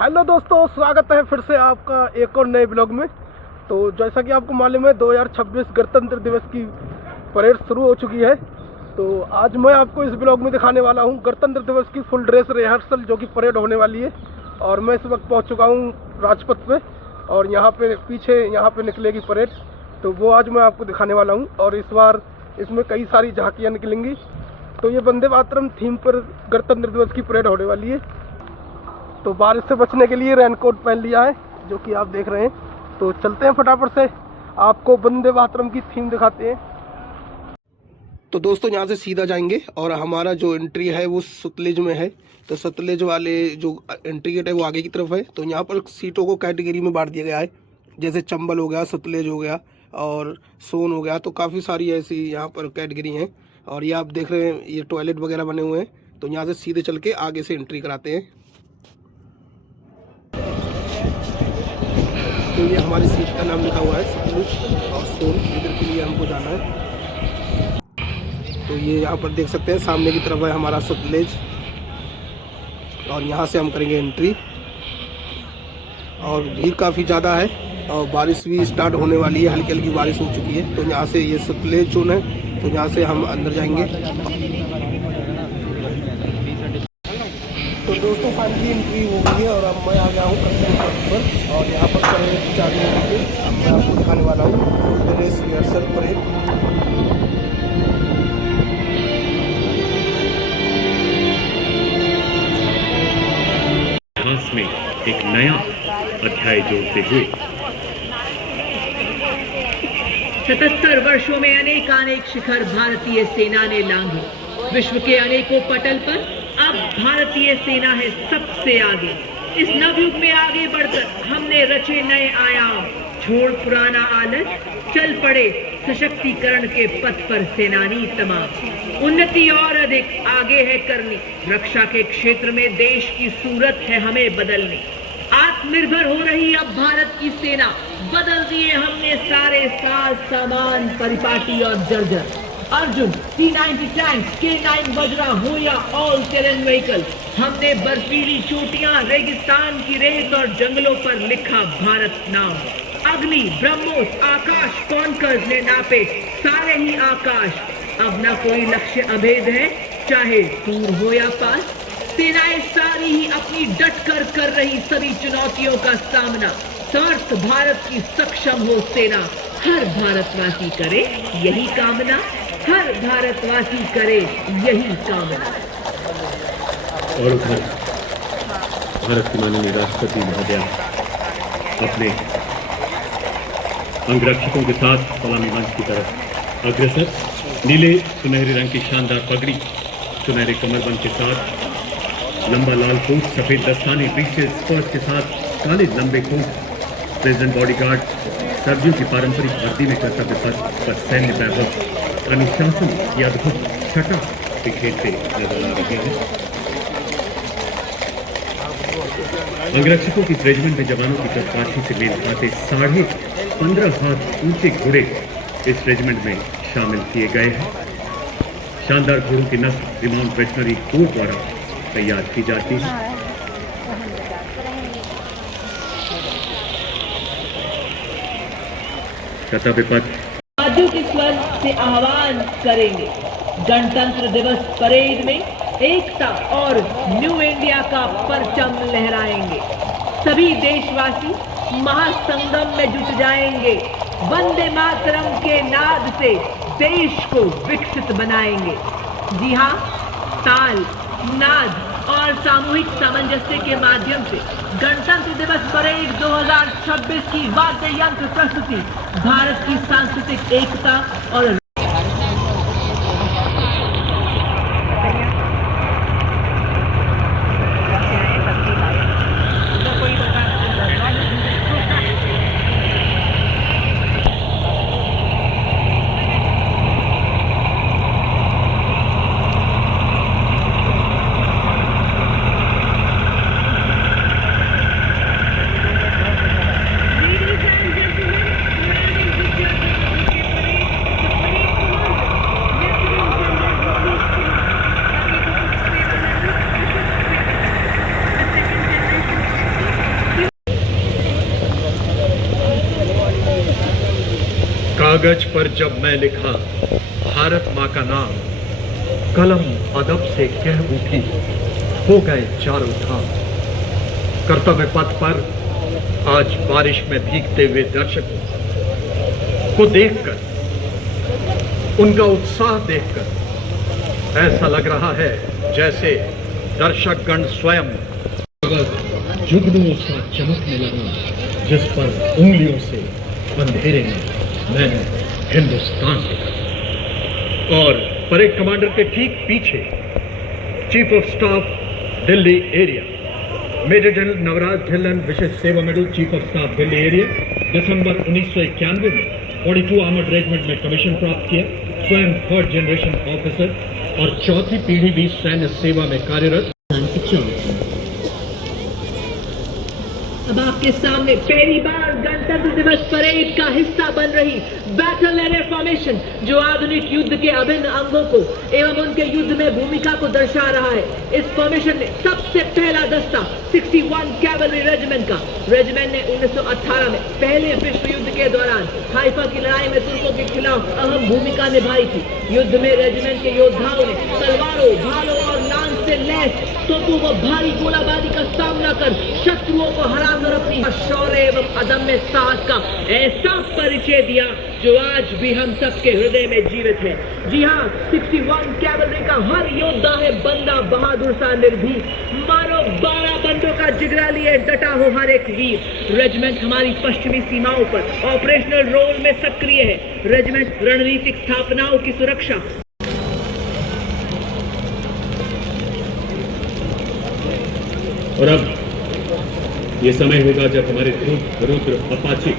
Hello दोस्तों, स्वागत है फिर से आपका एक और नए ब्लॉग में। तो जैसा कि आपको मालूम है 2026 गणतंत्र दिवस की परेड शुरू हो चुकी है। तो आज मैं आपको इस ब्लॉग में दिखाने वाला हूं गणतंत्र दिवस की फुल ड्रेस रिहर्सल जो कि परेड होने वाली है। और मैं इस वक्त पहुंच चुका हूं राजपथ पे और यहाँ पे पीछे निकलेगी परेड। तो वो आज मैं आपको दिखाने वाला हूँ। और इस बार इसमें कई सारी झांकियाँ निकलेंगी। तो ये वंदे मातरम थीम पर गणतंत्र दिवस की परेड होने वाली है। तो बारिश से बचने के लिए रेनकोट पहन लिया है जो कि आप देख रहे हैं। तो चलते हैं फटाफट से आपको वंदे मातरम की थीम दिखाते हैं। तो दोस्तों यहाँ से सीधा जाएंगे और हमारा जो एंट्री है वो सतलेज में है। तो सतलेज वाले जो एंट्री गेट है वो आगे की तरफ है। तो यहाँ पर सीटों को कैटेगरी में बांट दिया गया है, जैसे चंबल हो गया, सतलेज हो गया और सोन हो गया। तो काफ़ी सारी ऐसी यहाँ पर कैटेगरी हैं। और ये आप देख रहे हैं ये टॉयलेट वगैरह बने हुए हैं। तो यहाँ से सीधे चल के आगे से एंट्री कराते हैं। तो ये हमारी सीट का नाम लिखा हुआ है सतलुज और सोन, इधर के लिए हमको जाना है। तो ये यहाँ पर देख सकते हैं सामने की तरफ है हमारा सतलेज और यहाँ से हम करेंगे एंट्री। और भीड़ काफ़ी ज़्यादा है और बारिश भी स्टार्ट होने वाली है, हल्की हल्की बारिश हो चुकी है। तो यहाँ से ये सतलेज जोन है, तो यहाँ से हम अंदर जाएंगे। तो दोस्तों फाइनली एंट्री हो गई है और अब मैं आ गया हूँ कंट्रोल पर। और यहाँ पर परेड चालू होगी, अब मैं आपको दिखाने वाला हूँ फुल ड्रेस रिहर्सल परेड। इतिहास में एक नया अध्याय जोड़ते हुए 77 वर्षों में अनेक शिखर भारतीय सेना ने लांघे। विश्व के अनेकों पटल पर अब भारतीय सेना है सबसे आगे। इस नवयुग में आगे बढ़कर हमने रचे नए आयाम, छोड़ पुराना आलस, चल पड़े सशक्तिकरण के पथ पर सेनानी तमाम। उन्नति और अधिक आगे है करनी, रक्षा के क्षेत्र में देश की सूरत है हमें बदलनी। आत्मनिर्भर हो रही अब भारत की सेना, बदल दिए हमने सारे साज सामान, परिपाटी और जर्जर। Arjun, T-90 tank, K-9 Vajra हो या ऑल टेरेन व्हीकल, हमने बर्फीली चोटियां, रेगिस्तान की रेत और जंगलों पर लिखा भारत नाम। अग्नि, ब्रह्मोस, आकाश, कॉन्कर्स ने नापे सारे ही आकाश। अब न कोई लक्ष्य अभेद है, चाहे दूर हो या पास। सेनाएं सारी ही अपनी डट कर रही सभी चुनौतियों का सामना। समर्थ भारत की सक्षम हो सेना, हर भारतवासी करे यही कामना, हर भारतवासी करे यही कामना। और उधर भारत के माननीय राष्ट्रपति महोदय अपने अंगरक्षकों के साथ सलामी मंच की तरफ अग्रसर। नीले सुनहरे रंग की शानदार पगड़ी, सुनहरे कमरबंद के साथ लंबा लाल कोट, सफेद दस्ताने, पीछे स्पर्श के साथ काले लंबे कोट। प्रेसिडेंट बॉडीगार्ड सर्दियों की पारंपरिक वर्दी में कर्तव्य पथ पर सैन्य वैभव, अनुशासन की अद्भुत छटा बिखेरते नजर आ रहे हैं। अंगरक्षकों की रेजिमेंट में जवानों की कदकाठी से मेल खाते 15.5 हाथ ऊंचे घोड़े इस रेजिमेंट में शामिल किए गए हैं। शानदार घोड़ों की नस्ल रिमाउंट वेटनरी कोर द्वारा तैयार की जाती है। कर्तव्य पथ बाजू के स्वर से आह्वान करेंगे। गणतंत्र दिवस परेड में एकता और न्यू इंडिया का परचम लहराएंगे। सभी देशवासी महासंगम में जुट जाएंगे। वंदे मातरम के नाद से देश को विकसित बनाएंगे। जी हाँ, ताल, नाद और सामूहिक सामंजस्य के माध्यम से गणतंत्र दिवस परेड 2026 की वाद्य यंत्र प्रस्तुति भारत की सांस्कृतिक एकता और कागज पर जब मैं लिखा भारत माँ का नाम, कलम अदब से कह उठी, हो गए चारों धाम। कर्तव्य पथ पर आज बारिश में भीगते हुए दर्शकों को देखकर, उनका उत्साह देखकर ऐसा लग रहा है जैसे दर्शकगण स्वयं जुगनुओं सा चमकने लगा, जिस पर उंगलियों से अंधेरे में मैंने हिंदुस्तान लिखा। और परेड कमांडर के ठीक पीछे chief of staff Delhi area, major general Navraj Dhillon Vishesh Seva medal, chief of staff Delhi area, दिसंबर 1991 में 42 आर्मर्ड रेजिमेंट में कमीशन प्राप्त किया, स्वयं 3rd जनरेशन ऑफिसर और चौथी पीढ़ी भी सैन्य सेवा में कार्यरत। अब आपके सामने पहली बार गणतंत्र दिवस परेड का हिस्सा बन रही बैटल एरिया फॉर्मेशन, जो आधुनिक युद्ध के अभिन्न अंगों को एवं उनके युद्ध में भूमिका को दर्शा रहा है। इस फॉर्मेशन में सबसे पहला दस्ता 61 कैवलरी रेजिमेंट का। रेजिमेंट ने 1918 में पहले विश्व युद्ध के दौरान हाइफा की लड़ाई में तुर्कों के खिलाफ अहम भूमिका निभाई थी। युद्ध में रेजिमेंट के योद्धाओं ने तलवारों, भालों और लांस से लैस तोपों व भारी गोलाबारी का सामना कर शत्रुओं को हराकर अपनी शौर्य एवं अदम्य साहस का ऐसा परिचय दिया जो आज भी हम सबके हृदय में जीवित है। जी हाँ, 61 कैवलरी का हर योद्धा है बंदा बहादुर सा निर्भीक, मारो 12 बंदों का जिगरा लिए डटा हो हर एक वीर। रेजिमेंट हमारी पश्चिमी सीमाओं पर ऑपरेशनल रोल में सक्रिय है। रेजिमेंट रणनीतिक स्थापनाओं की सुरक्षा, और अब ये समय होगा जब हमारे रुद्र अपाचे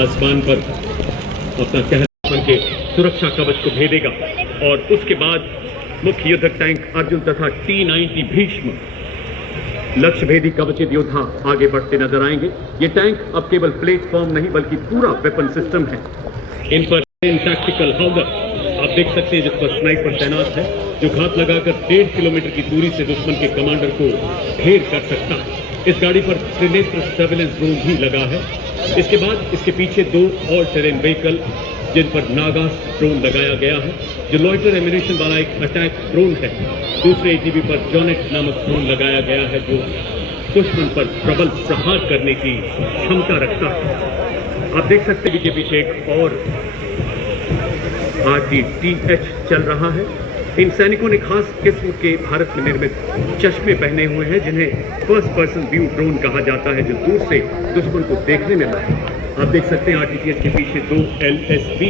आसमान पर अपना कहर के सुरक्षा कवच को भेदेगा, और उसके बाद मुख्य युद्धक टैंक अर्जुन तथा T-90 भीष्म लक्ष्य भेदी कवचित योद्धा आगे बढ़ते नजर आएंगे। ये टैंक अब केवल प्लेटफॉर्म नहीं बल्कि पूरा वेपन सिस्टम है। इन पर टैक्टिकल हाउडर आप देख सकते हैं, जिस पर स्नाइपर तैनात है, जो घात लगाकर 1.5 किलोमीटर की दूरी से दुश्मन के कमांडर को ढेर कर सकता है। इस गाड़ी पर त्रिनेत्र सर्वेलेंस ड्रोन भी लगा है। इसके बाद इसके पीछे 2 ऑल टेरेन व्हीकल, जिन पर नागास ड्रोन लगाया गया है, जो लॉइटर एमिनेशन वाला एक अटैक ड्रोन है। दूसरे ATV पर जॉनेट नामक ड्रोन लगाया गया है, जो दुश्मन पर प्रबल प्रहार करने की क्षमता रखता है। आप देख सकते हैं कि पीछे एक और RTTH चल रहा है। इन सैनिकों ने खास किस्म के भारत में निर्मित चश्मे पहने हुए हैं, जिन्हें फर्स्ट पर्सन व्यू ड्रोन कहा जाता है, जो दूर से दुश्मन को देखने में आता है। आप देख सकते हैं RTTH के पीछे 2 LSB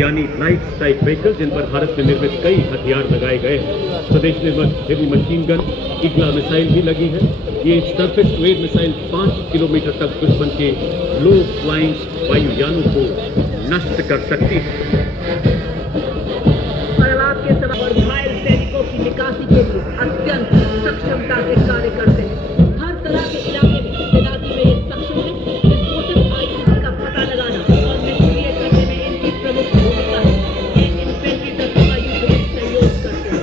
यानी लाइट स्ट्राइक व्हीकल, जिन पर भारत में निर्मित कई हथियार लगाए गए हैं। स्वदेश निर्मित heavy machine gun Igla missile भी लगी है। ये surface to air missile 5 kilometre तक दुश्मन के लो फ्लाइंग वायुयानों को नष्ट कर सकती है। और घायल सैनिकों की निकासी के लिए अत्यंत सक्षमता से कार्य करते हैं। हर तरह के इलाके में तैनाती में ये सक्षम है। विस्फोटक आयुध का पता लगाना और निष्क्रिय करने में इनकी प्रमुख भूमिका है। ये इन्फेंट्री तत्वों का युद्ध में सहयोग करते हैं।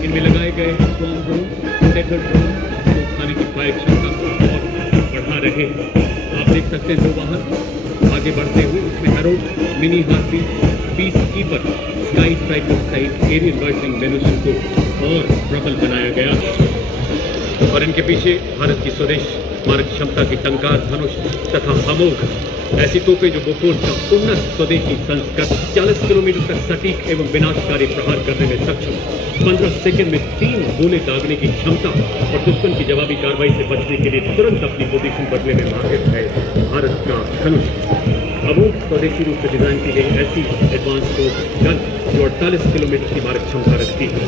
इनमें लगाए गए स्ट्रॉन्ग ड्रोन, टेकर ड्रोन तो खाने की फायर क्षमता को और बढ़ा रहे हैं। आप देख सकते हैं 2 वाहन आगे बढ़ते हुए, उसमें Harold, mini harpy, piece keeper, sky striker सहित एरियल लॉइटरिंग मेनूशन को और प्रबल बनाया गया। और इनके पीछे भारत की स्वदेश मारक क्षमता की टंकार धनुष तथा हमोग ऐसी तोपें जो बोफोर्स का उन्नत स्वदेशी संस्करण 40 किलोमीटर तक सटीक एवं विनाशकारी प्रहार करने में सक्षम, 15 सेकंड में 3 गोले दागने की क्षमता और दुश्मन की जवाबी कार्रवाई से बचने के लिए तुरंत अपनी पोजीशन बदलने में माहिर है भारत का धनुष। अमोघ स्वदेशी रूप से डिजाइन की गई ऐसी एडवांस तोप गन जो 48 किलोमीटर की मारक क्षमता रखती है।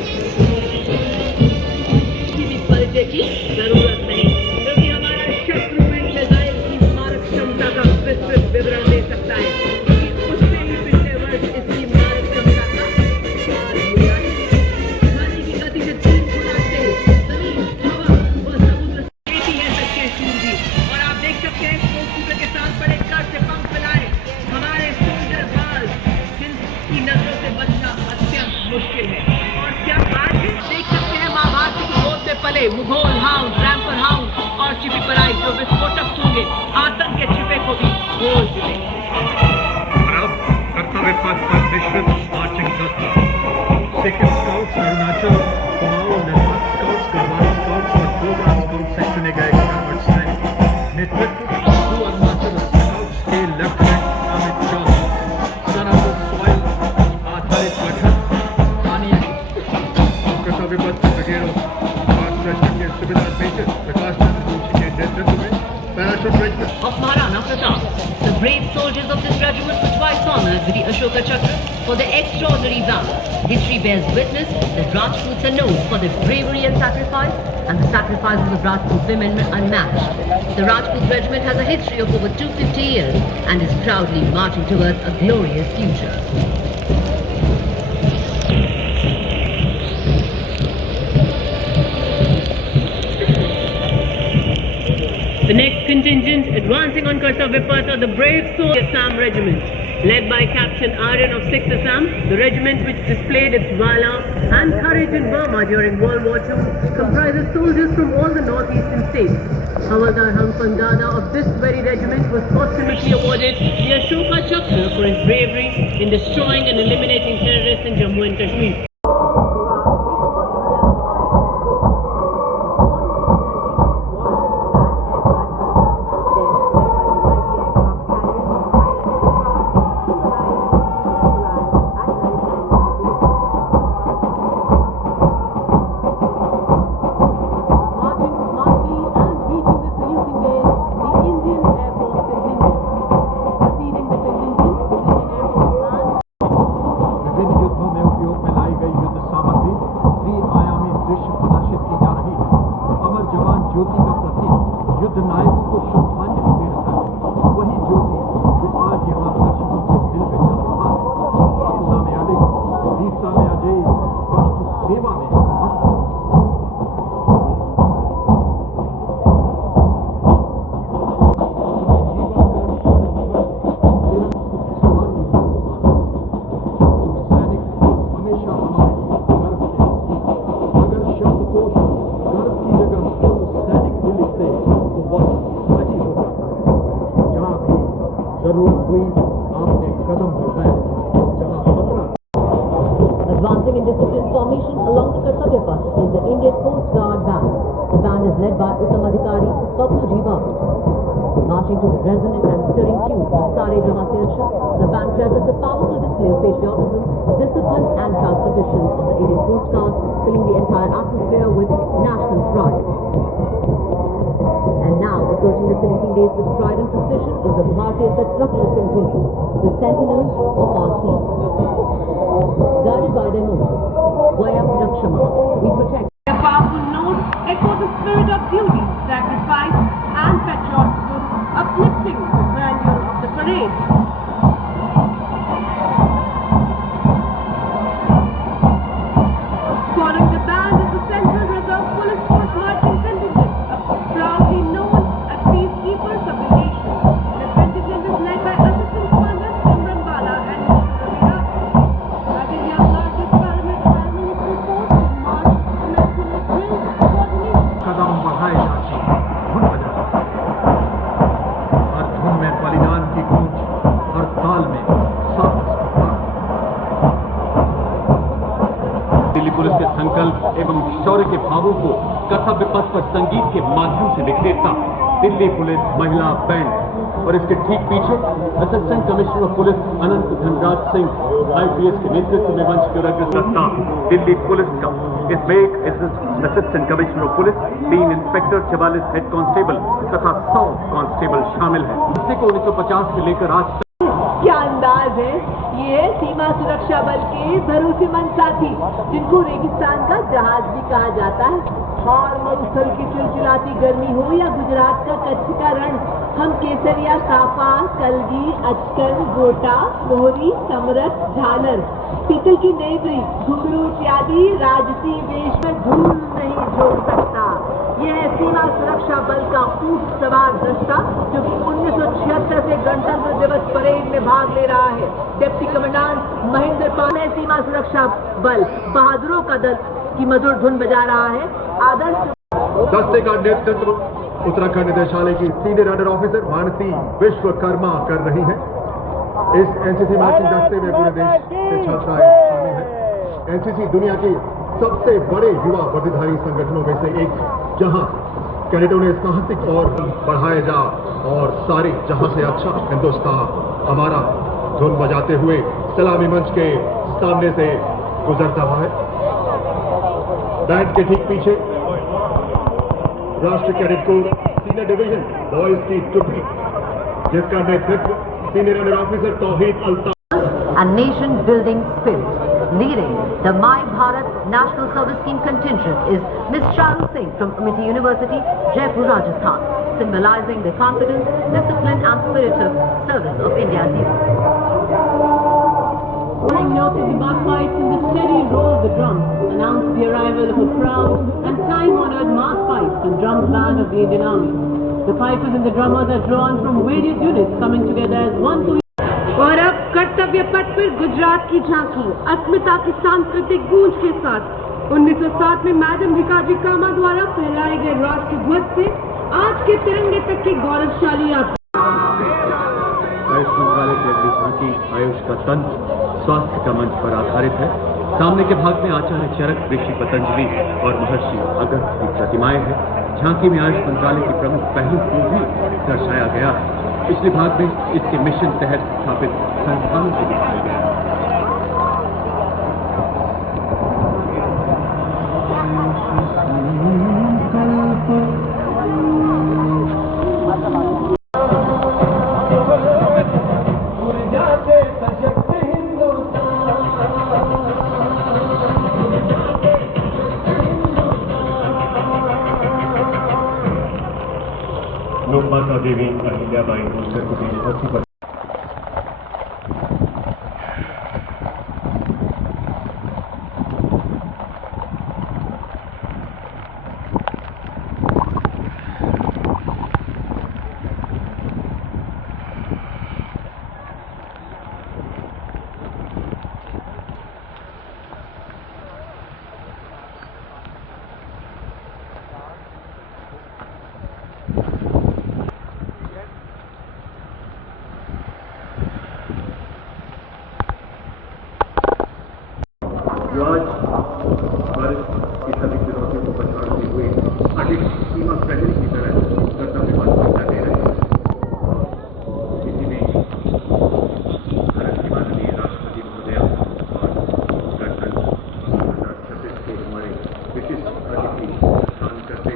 परिचय की जरूरत नहीं, क्योंकि हमारा शत्रु मिसाइल की मारक क्षमता का विस्तृत विवरण दे सकता है। उससे ही पिछले वर्ष इसकी मारक क्षमता का ध्वनि की गति से 3 गुना तेज जमीन, हवा व समुद्र से है सच्चे शूरवीर। और आप देख सकते हैं के साथ बड़े कर से पंख फैलाए हमारे सोल्जर बाज मुगल हाउंड, रैम्पर हाउंड और छिपी पराई जो विस्फोटक सूंघे आतंक के छिपे को भी बोल दिए। और अब कर्तव्य पथ पर विश्व मार्चिंग दस्ता, Sikkim scouts, Arunachal, Kumaon, Ladakh scouts, Garhwal scouts और प्रोग्राम स्काउट से चुने गए स्काउट्स हैं। नेतृत्व अरुणाचल स्काउट्स के lieutenant Amit Chaudhary, son of the soil आधारित गठन, स्थानीय कर्तव्य पथ ब्रिगेड ऑफ रेजिमेंट के सुबेदार मेजर प्रकाश चंद्र जोशी के नेतृत्व में parachute regiment of Maharana Pratap. The brave soldiers of this regiment were twice honored with the Ashoka Chakra for their extraordinary valor. History bears witness that Rajputs are known for their bravery and sacrifice, and the sacrifices of Rajput women are unmatched. The Rajput regiment has a history of over 250 years and is proudly marching towards a glorious future. The next contingent advancing on Kartavya Path are the brave soldiers Assam regiment. Led by Captain Aryan of 6th Assam, the regiment which displayed its valor and courage in Burma during World War II comprises soldiers from all the northeastern states. Havaldar Hampandana of this very regiment was posthumously awarded the Ashoka Chakra for his bravery in destroying and eliminating terrorists in Jammu and Kashmir. Advancing in disciplined formation along the Kartavya Path is the Indian Coast Guard Band. The band is led by Uttam Adhikari Pappu Jiva. Marching to the resonant and stirring tune of Sare Jahan Se Acha, the band presents a powerful display of patriotism, discipline and proud traditions of the Indian Coast Guard, filling the entire atmosphere with national pride. And now, approaching the saluting days with pride and precision is the Bharatiya Tatraksha contingent, the sentinels of our seas. Guided by their motto, Vayam Rakshama, we protect. Their powerful notes echo the spirit of duty, sacrifice and patriotism, uplifting the grandeur of the parade. Following the band is the Central Reserve Police Force Marching Contingent, proudly known as peacekeepers of the nation. The contingent is led by Assistant Commanders Imran Bala and Mr. Ravi Raj. India's largest paramilitary force is marched immaculate drill coordination. कदम बढ़ाए जाते धुन बजाते हर धुन में बलिदान की गूंज, हर ताल में साहस का ताल। दिल्ली पुलिस के संकल्प एवं शौर्य के भावों को कर्तव्य पथ पर संगीत के माध्यम से बिखेरता दिल्ली पुलिस महिला बैंड और इसके ठीक पीछे assistant commissioner of police Anant Dhanraj Singh IPS के नेतृत्व में मंच के रक्त दस्ता दिल्ली पुलिस का। इसमें एक assistant commissioner of police, 3 inspector, 44 head constable तथा 100 कांस्टेबल शामिल हैं। इससे को 1950 से लेकर आज क्या अंदाज है, ये है सीमा सुरक्षा बल के भरोसेमंद साथी, जिनको रेगिस्तान का जहाज भी कहा जाता है। और मरुस्थल की चिलचिलाती गर्मी हो या गुजरात का कच्छ का रण, हम केसरिया, साफा, कलगी, अचकन, गोटा, मोहरी, समरस, झालर, पीतल की नेवरी, घुंघरू इत्यादि राजसी वेश में धूल नहीं छोड़ सकता। यह है सीमा सुरक्षा बल का ऊंट सवार दस्ता, जो कि 1976 से गणतंत्र दिवस परेड में भाग ले रहा है। डिप्टी कमांडेंट महेंद्र पाल सीमा सुरक्षा बल बहादुरों का दल की मधुर धुन बजा रहा है। आदर्श दस्ते का नेतृत्व उत्तराखंड निदेशालय की senior under officer Mansi Vishwakarma कर रही हैं। इस एनसीसी मार्चिंग दस्ते में पूरे देश से छात्राएं शामिल हैं। एनसीसी दुनिया के सबसे बड़े युवा वर्दीधारी संगठनों में से एक, जहां कैडेटों ने साहसिक और बढ़ाए जा और सारे जहां से अच्छा हिंदुस्तान हमारा धुन बजाते हुए सलामी मंच के सामने से गुजरता हुआ है। बैंड के ठीक पीछे राष्ट्रीय cadet corps senior division boys की टुकड़ी, जिसका नेतृत्व senior under officer Towhid Altaf and nation building spirit. Leading the My Bharat National Service Scheme contingent is Ms. Charu Singh from Amity University, Jaipur, Rajasthan, symbolizing the confidence, discipline and spirit of service of India's youth. Taking note of the bagpipes and the steady roll of the drums announced the arrival of a proud and time-honored mass pipes and drums band of the Indian Army. The pipers and the drummers are drawn from various units coming together as one to और अब कर्तव्य पथ पर गुजरात की झांकी अस्मिता की सांस्कृतिक गूंज के साथ 1907 में मैडम भिकाजी कामा द्वारा फहराए गए राष्ट्रीय ध्वज से आज के तिरंगे तक की गौरवशाली यात्रा। आयुष मंत्रालय की अगली झांकी आयुष का तंत्र स्वास्थ्य का मंच पर आधारित है। सामने के भाग में आचार्य चरक, ऋषि पतंजलि और महर्षि अगस्त्य की प्रतिमाएं हैं। झांकी में आयुष मंत्रालय की प्रमुख पहलू को भी दर्शाया गया है। पिछले भाग में इसके मिशन तहत स्थापित संस्थानों को दिखाया गया है। लोकमाता देवी अहिल्याबाई होलकर की देशभक्ति पर